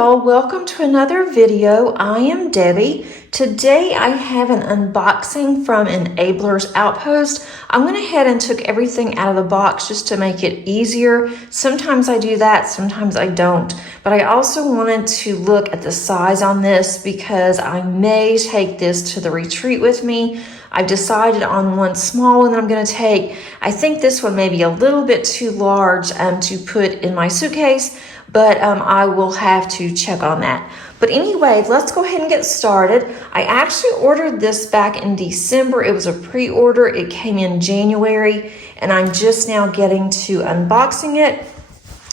y'all, welcome to another video. I am Debbie. Today I have an unboxing from Enabler's Outpost. I went ahead and took everything out of the box just to make it easier. Sometimes I do that, sometimes I don't. But I also wanted to look at the size on this because I may take this to the retreat with me. I've decided on one small one that I'm going to take. I think this one may be a little bit too large to put in my suitcase, but I will have to check on that. But anyway, let's go ahead and get started. I actually ordered this back in December. It was a pre-order. It came in January, and I'm just now getting to unboxing it.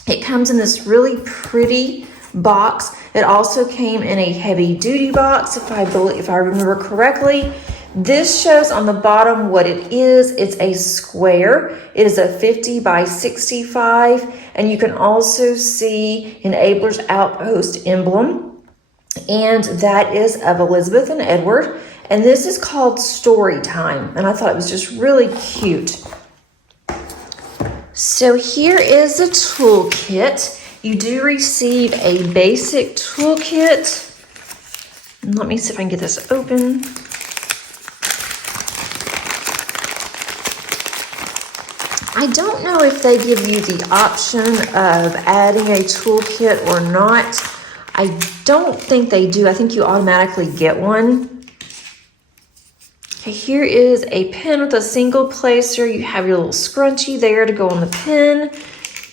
It comes in this really pretty box. It also came in a heavy-duty box, if I remember correctly. This shows on the bottom what it is. It's a square. It is a 50 by 65, and you can also see Enabler's Outpost emblem, and that is of Elizabeth and Edward, and this is called Story Time, and I thought it was just really cute. So here is the toolkit. You do receive a basic toolkit. Let me see if I can get this open. I don't know if they give you the option of adding a toolkit or not. I don't think they do. I think you automatically get one. Okay, here is a pen with a single placer. You have your little scrunchie there to go on the pen.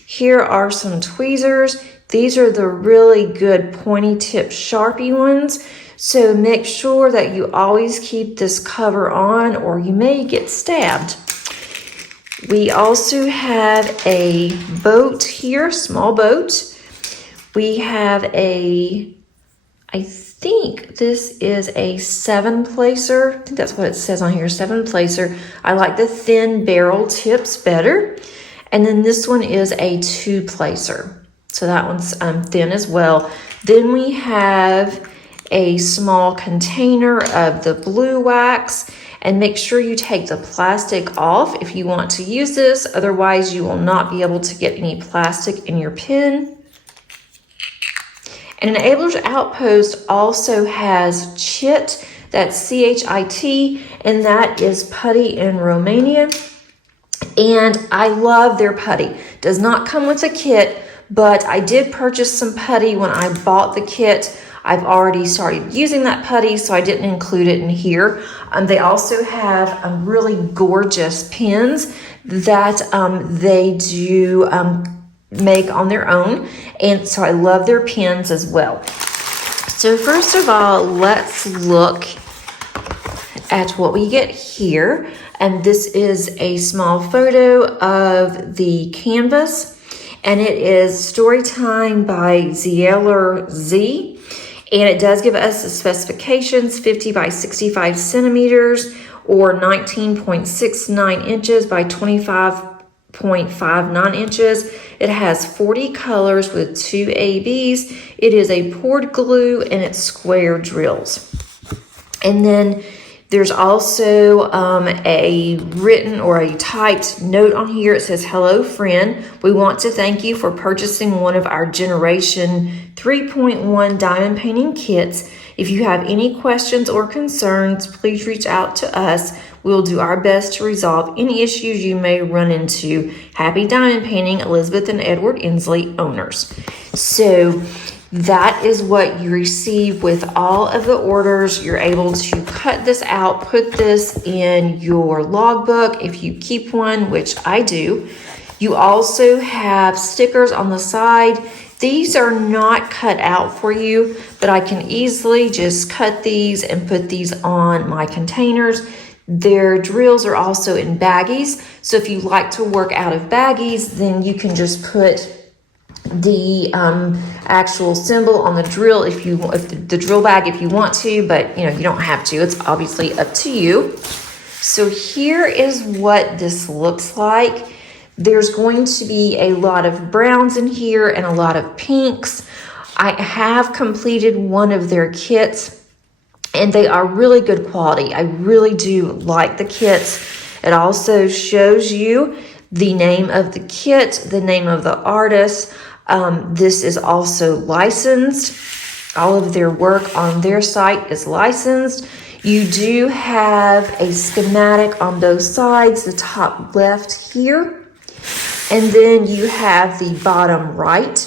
Here are some tweezers. These are the really good pointy tip Sharpie ones. So make sure that you always keep this cover on or you may get stabbed. We also have a boat here, small boat. We have I think this is a 7-placer. I think that's what it says on here, 7-placer. I like the thin barrel tips better. And then this one is a 2-placer. So that one's thin as well. Then we have a small container of the blue wax. And make sure you take the plastic off if you want to use this. Otherwise, you will not be able to get any plastic in your pen. And Enabler's Outpost also has chit, that's C-H-I-T, and that is putty in Romanian. And I love their putty. Does not come with a kit, but I did purchase some putty when I bought the kit. I've already started using that putty, so I didn't include it in here. They also have really gorgeous pens that they do make on their own, and so I love their pens as well. So first of all, let's look at what we get here. And this is a small photo of the canvas, and it is Storytime by Zeller Z. And it does give us the specifications, 50 by 65 centimeters or 19.69 inches by 25.59 inches. It has 40 colors with 2 ABs. It is a poured glue and it's square drills. And then there's also a written or a typed note on here. It says, "Hello, friend. We want to thank you for purchasing one of our Generation 3.1 diamond painting kits. If you have any questions or concerns, please reach out to us. We'll do our best to resolve any issues you may run into. Happy diamond painting, Elizabeth and Edward Inslee, owners." So that is what you receive with all of the orders. You're able to cut this out, put this in your logbook if you keep one, which I do. You also have stickers on the side. These are not cut out for you, but I can easily just cut these and put these on my containers. Their drills are also in baggies. So if you like to work out of baggies, then you can just put the actual symbol on the drill if the drill bag if you want to, but you don't have to. It's obviously up to you. So here is what this looks like. There's going to be a lot of browns in here and a lot of pinks. I have completed one of their kits and they are really good quality. I really do like the kits. It also shows you the name of the kit, the name of the artist. This is also licensed. All of their work on their site is licensed. You do have a schematic on both sides, the top left here, and then you have the bottom right.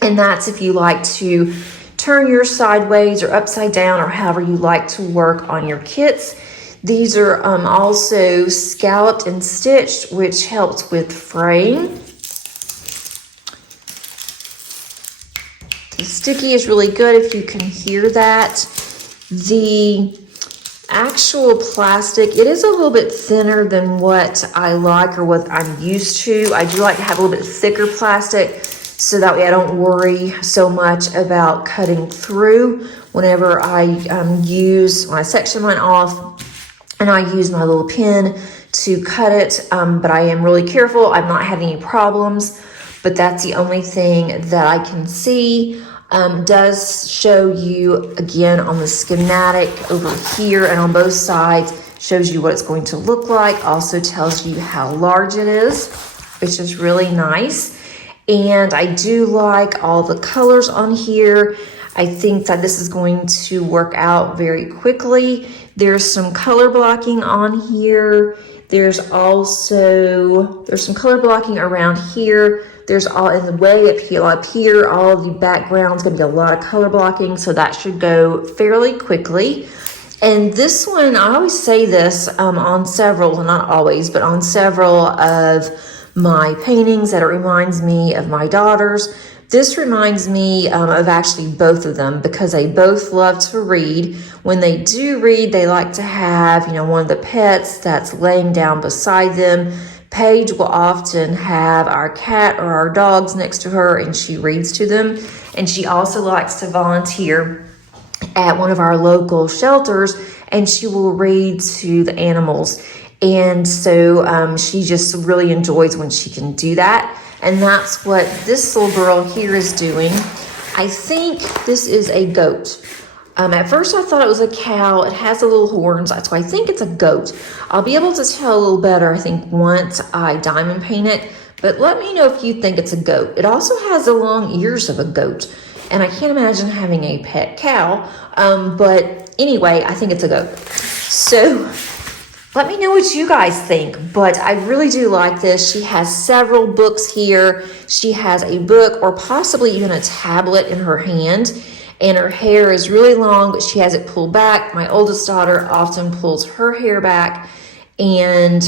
And that's if you like to turn yours sideways or upside down, or however you like to work on your kits. These are also scalloped and stitched, which helps with fraying. The sticky is really good if you can hear that. The actual plastic, it is a little bit thinner than what I like or what I'm used to. I do like to have a little bit thicker plastic so that way I don't worry so much about cutting through whenever I when I section mine off and I use my little pin to cut it. But I am really careful. I've not had any problems, but that's the only thing that I can see. Does show you again on the schematic over here and on both sides, shows you what it's going to look like. Also tells you how large it is, which is really nice. And I do like all the colors on here. I think that this is going to work out very quickly. There's some color blocking on here. There's some color blocking around here. There's all in the way up here, all of the background's gonna be a lot of color blocking, so that should go fairly quickly. And this one, I always say this on several, well, not always, but on several of my paintings that it reminds me of my daughters. This reminds me of actually both of them because they both love to read. When they do read, they like to have, one of the pets that's laying down beside them. Paige will often have our cat or our dogs next to her and she reads to them. And she also likes to volunteer at one of our local shelters and she will read to the animals. And so she just really enjoys when she can do that. And that's what this little girl here is doing. I think this is a goat. At first I thought it was a cow. It has the little horns, so I think it's a goat. I'll be able to tell a little better, I think, once I diamond paint it, but let me know if you think it's a goat. It also has the long ears of a goat, and I can't imagine having a pet cow, but anyway, I think it's a goat. So let me know what you guys think, but I really do like this. She has several books here. She has a book or possibly even a tablet in her hand. And her hair is really long, but she has it pulled back. My oldest daughter often pulls her hair back. And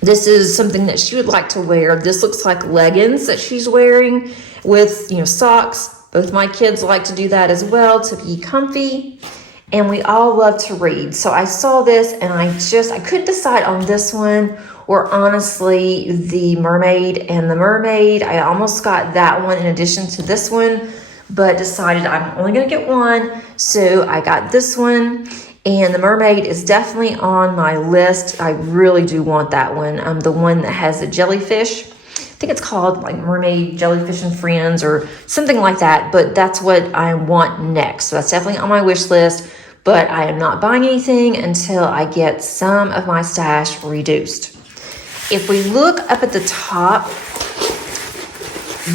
this is something that she would like to wear. This looks like leggings that she's wearing with, socks. Both my kids like to do that as well to be comfy. And we all love to read. So I saw this and I couldn't decide on this one or honestly the mermaid. And the mermaid, I almost got that one in addition to this one, but decided I'm only going to get one. So I got this one, and the mermaid is definitely on my list. I really do want that one. The one that has the jellyfish. I think it's called like Mermaid Jellyfish and Friends or something like that, but that's what I want next. So that's definitely on my wish list, but I am not buying anything until I get some of my stash reduced. If we look up at the top,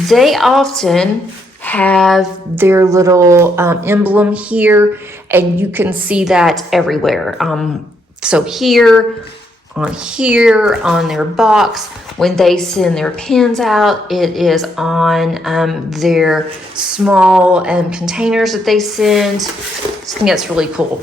they often have their little emblem here, and you can see that everywhere. So here, on their box, when they send their pins out, it is on their small containers that they send. I think that's really cool.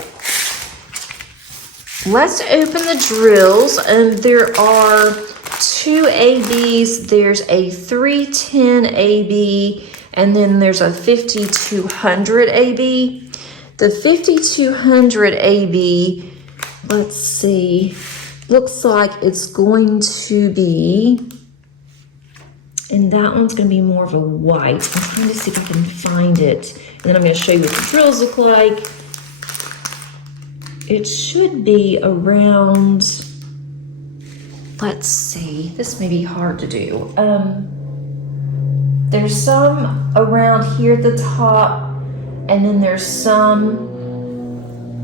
Let's open the drills, and there are two ABs. There's a 310 AB, and then there's a 5200 AB. The 5200 AB, let's see, looks like it's going to be, and that one's going to be more of a white. I'm trying to see if I can find it, and then I'm going to show you what the drills look like. It should be around, let's see, this may be hard to do. There's some around here at the top, and then there's some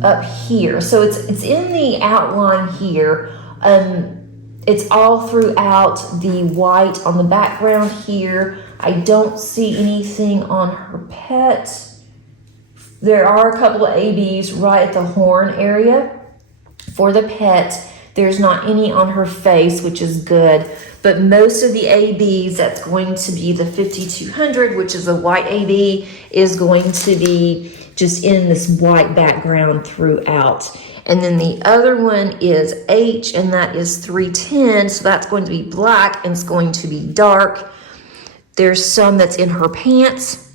up here. So it's in the outline here. And It's all throughout the white on the background here. I don't see anything on her pet. There are a couple of ABs right at the horn area for the pet. There's not any on her face, which is good. But most of the ABs, that's going to be the 5200, which is a white AB, is going to be just in this white background throughout. And then the other one is H, and that is 310. So that's going to be black and it's going to be dark. There's some that's in her pants,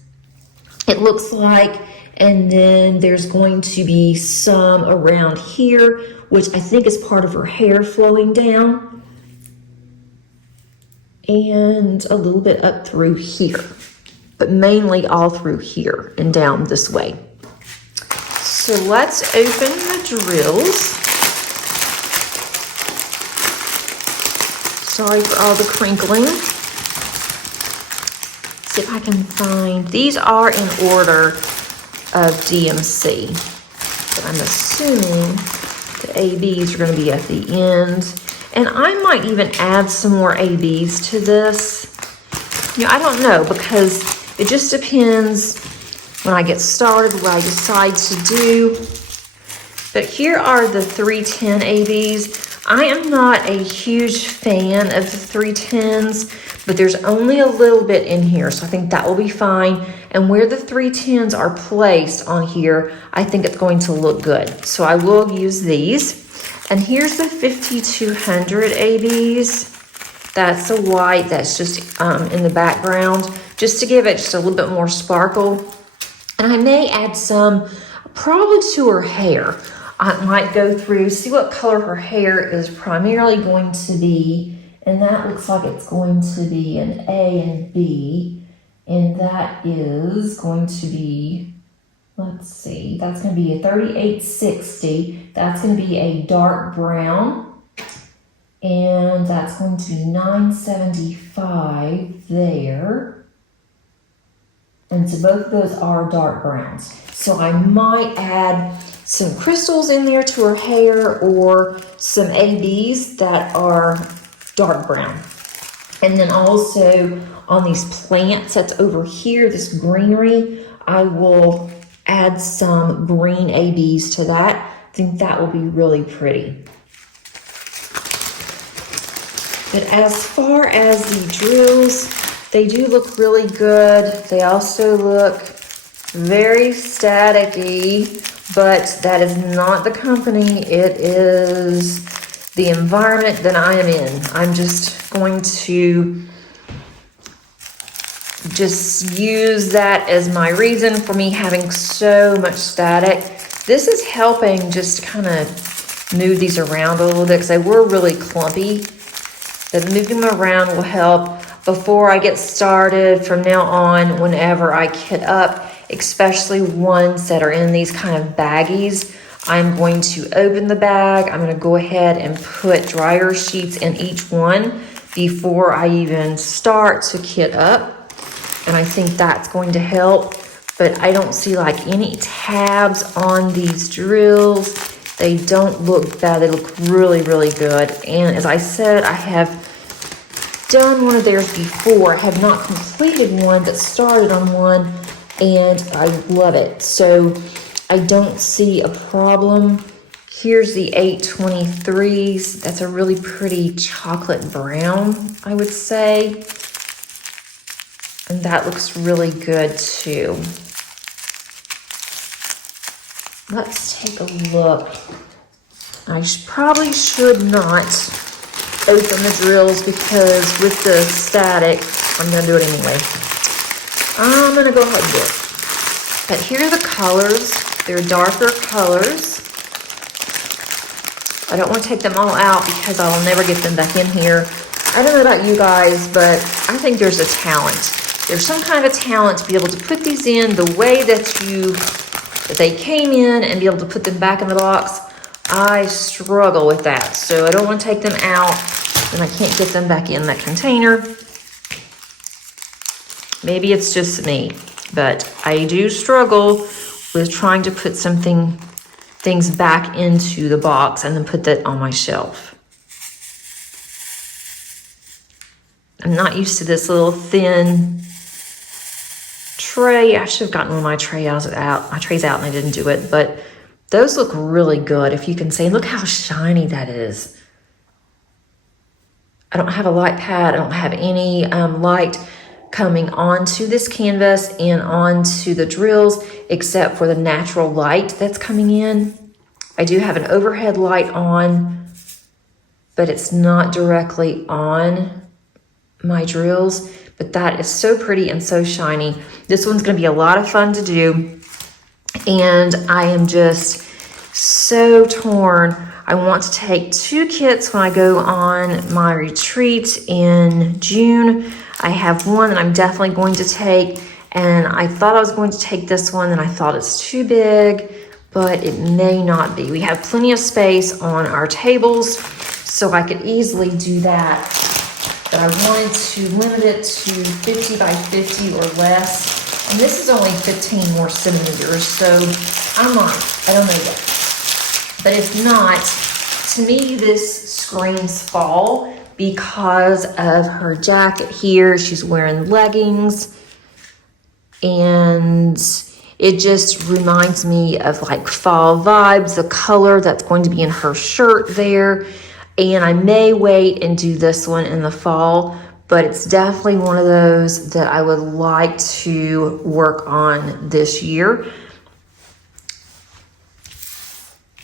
it looks like. And then there's going to be some around here, which I think is part of her hair flowing down. And a little bit up through here, but mainly all through here and down this way. So let's open the drills. Sorry for all the crinkling. See if I can find, these are in order of DMC, but I'm assuming the ABs are going to be at the end. And I might even add some more ABs to this. You know, I don't know, because it just depends when I get started what I decide to do. But here are the 310 ABs. I am not a huge fan of the 310s, but there's only a little bit in here, so I think that will be fine. And where the 310s are placed on here, I think it's going to look good. So I will use these. And here's the 5200 ABs. That's the white that's just in the background, just to give it just a little bit more sparkle. And I may add some probably to her hair. I might go through, see what color her hair is primarily going to be. And that looks like it's going to be an A and B. And that is going to be, let's see, that's going to be a 3860. That's going to be a dark brown. And that's going to be 975 there. And so both of those are dark browns. So I might add some crystals in there to her hair, or some ABs that are dark brown. And then also on these plants that's over here, this greenery, I will add some green ABs to that. I think that will be really pretty. But as far as the drills, they do look really good. They also look very staticky, but that is not the company. It is the environment that I am in. I'm just going to just use that as my reason for me having so much static. This is helping just kind of move these around a little bit because they were really clumpy. But moving them around will help. Before I get started, from now on, whenever I kit up, especially ones that are in these kind of baggies, I'm going to open the bag. I'm going to go ahead and put dryer sheets in each one before I even start to kit up. And I think that's going to help. But I don't see like any tabs on these drills. They don't look bad. They look really, really good. And as I said, I have done one of theirs before. I have not completed one, but started on one, and I love it. So I don't see a problem. Here's the 823s. That's a really pretty chocolate brown, I would say. And that looks really good too. Let's take a look. I probably should not open the drills because with the static, I'm going to do it anyway. I'm going to go ahead and do it. But here are the colors. They're darker colors. I don't want to take them all out because I'll never get them back in here. I don't know about you guys, but I think there's a talent. There's some kind of talent to be able to put these in the way that they came in and be able to put them back in the box. I struggle with that, so I don't want to take them out and I can't get them back in that container. Maybe it's just me, but I do struggle with trying to put things back into the box and then put that on my shelf. I'm not used to this little thin tray. I should have gotten one of my trays out and I didn't do it, but those look really good. If you can see, look how shiny that is. I don't have a light pad. I don't have any light coming onto this canvas and onto the drills except for the natural light that's coming in. I do have an overhead light on, but it's not directly on my drills. But that is so pretty and so shiny. This one's going to be a lot of fun to do. And I am just so torn. I want to take 2 kits when I go on my retreat in June. I have one that I'm definitely going to take, and I thought I was going to take this one, and I thought it's too big, but it may not be. We have plenty of space on our tables, so I could easily do that. But I wanted to limit it to 50 by 50 or less, and this is only 15 more centimeters, so I don't know yet. But if not, to me, this screams fall because of her jacket here. She's wearing leggings, and it just reminds me of like fall vibes, the color that's going to be in her shirt there. And I may wait and do this one in the fall, but it's definitely one of those that I would like to work on this year.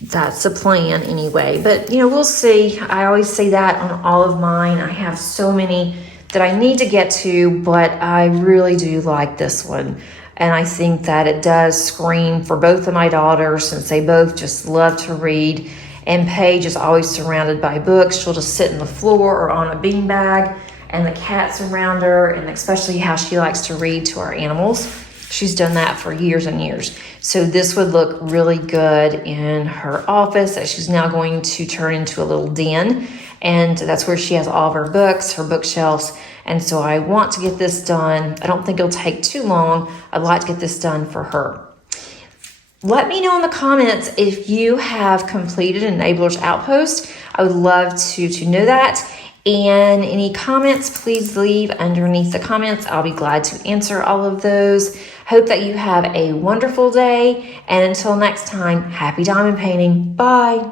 That's the plan anyway, but you know, we'll see. I always say that on all of mine. I have so many that I need to get to, but I really do like this one. And I think that it does scream for both of my daughters, since they both just love to read. And Paige is always surrounded by books. She'll just sit on the floor or on a beanbag, and the cats around her, and especially how she likes to read to our animals. She's done that for years and years. So this would look really good in her office that she's now going to turn into a little den. And that's where she has all of her books, her bookshelves. And so I want to get this done. I don't think it'll take too long. I'd like to get this done for her. Let me know in the comments if you have completed Enabler's Outpost. I would love to know that. And any comments, please leave underneath the comments. I'll be glad to answer all of those. Hope that you have a wonderful day. And until next time, happy diamond painting. Bye.